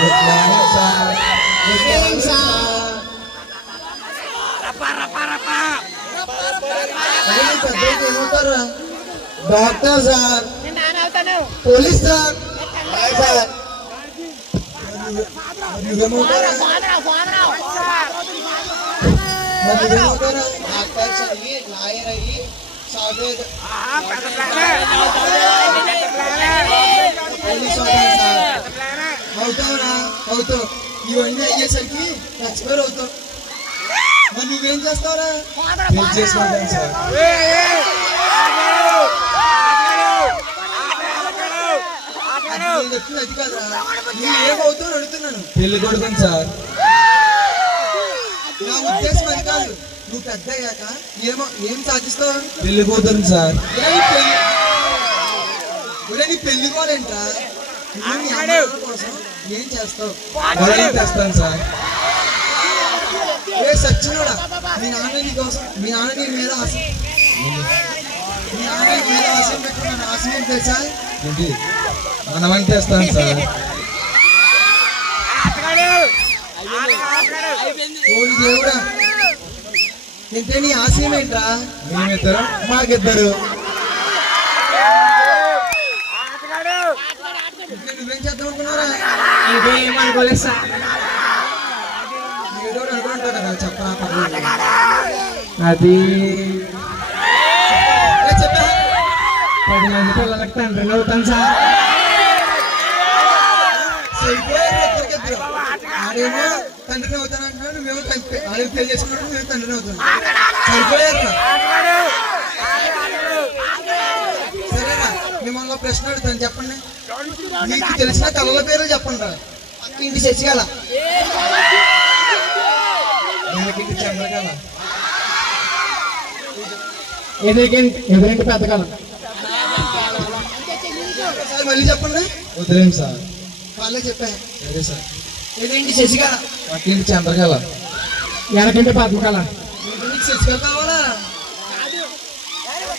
Good morning sir. Good morning sir. ఏమవుతారా? Doctor sir, police sir, sir నువ్వేమవుతారా? నువ్వేమవుతారా? Doctor చదివి లాయర్ అయ్యి సాఫ్ట్వేర్ అవుతావురా? అవుతావు. ఇవన్నీ అయ్యేసరికి ఎక్స్పైర్ అవుతావు. మరి నువ్వేం చేస్తావురా? నేను చేసుకుంటాను సార్. చెప్తుంది అది కాదురా. నువ్వు ఏమవుతావు అడుగుతున్నాను. పెళ్లి కొడుకుని సార్. నా ఉద్దేశం అది కాదు. నువ్వు పెద్ద అయ్యాక ఏం సాధిస్తావు? పెళ్లి కూతురు సార్. నీ పెళ్లి కోలేంట్రా? కోసం ఏం చేస్తావు? తెస్తాను సార్. ఏ సచ్చినోడా, మీ నాన్న నీ కోసం, మీ నాన్న నీ మీద ఆశ, మీ నాన్న నీ మీద ఆశ పెట్టి మన ఆశ ఏం తెలుసా? ఏంటి? మనమని తెస్తాను సార్. దేవుడా, ఏంటే నీ ఆశయం ఏంట్రా? మేమిద్దరు, మాకిద్దరు. నువ్వేం చేద్దాం అనుకున్నారా? ఇదేమనుకోలేదు సార్. ఏదో అనుకుంటా కదా, చెప్పరా? అది చెప్పా. 10 మంది పిల్లలకి తండ్రిని అవుతాను సార్. ఆడేమో తండ్రిని అవుతాను అంటున్నాడు, మేము ఆడికి పెళ్లి చేసుకున్నట్టు మేము తండ్రిని అవుతాం. సరిపోయారు. సరేనా, మిమ్మల్ని ప్రశ్న అడుగుతాను, చెప్పండి. మీకు తెలిసిన కళల పేర్లు చెప్పండి రా. ఇంటి శశికళ, ఇంటి చంద్రకళ, ఎదురింటి పెద్ద కళ. మళ్ళీ చెప్పండి. వదిలేం సార్. వాళ్ళే చెప్పా. సరే సార్. ఎదురింటి శశికళ, పక్కింటి చంద్రకళ, వెనకింటి పద్మకళ. నీకు శశికళ కావాలా?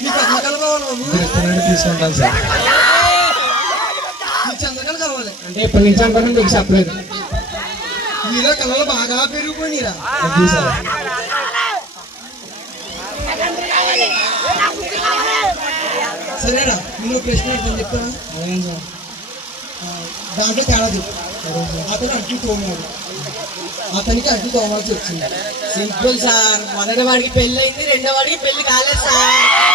నీకు పద్మకళ కావాలా? తీసుకుంటాను సార్. చంద్రకళ కావాలి అంటే ఇప్పటి నుంచి అనుకోండి, మీకు చెప్పలేదు. మీలో కళలు బాగా పెరిగిపోయిరా. సరేనా, నువ్వు ప్రశ్న అర్థం చెప్తాను. దాంట్లో తేడా చెప్పు. అతను అడ్డు తోమాడు, అతనికి అడ్డు తోమాల్సి వచ్చింది. Simple sir. మొదటి వాడికి పెళ్లి అయింది, రెండో వాడికి పెళ్లి కాలేదు సార్.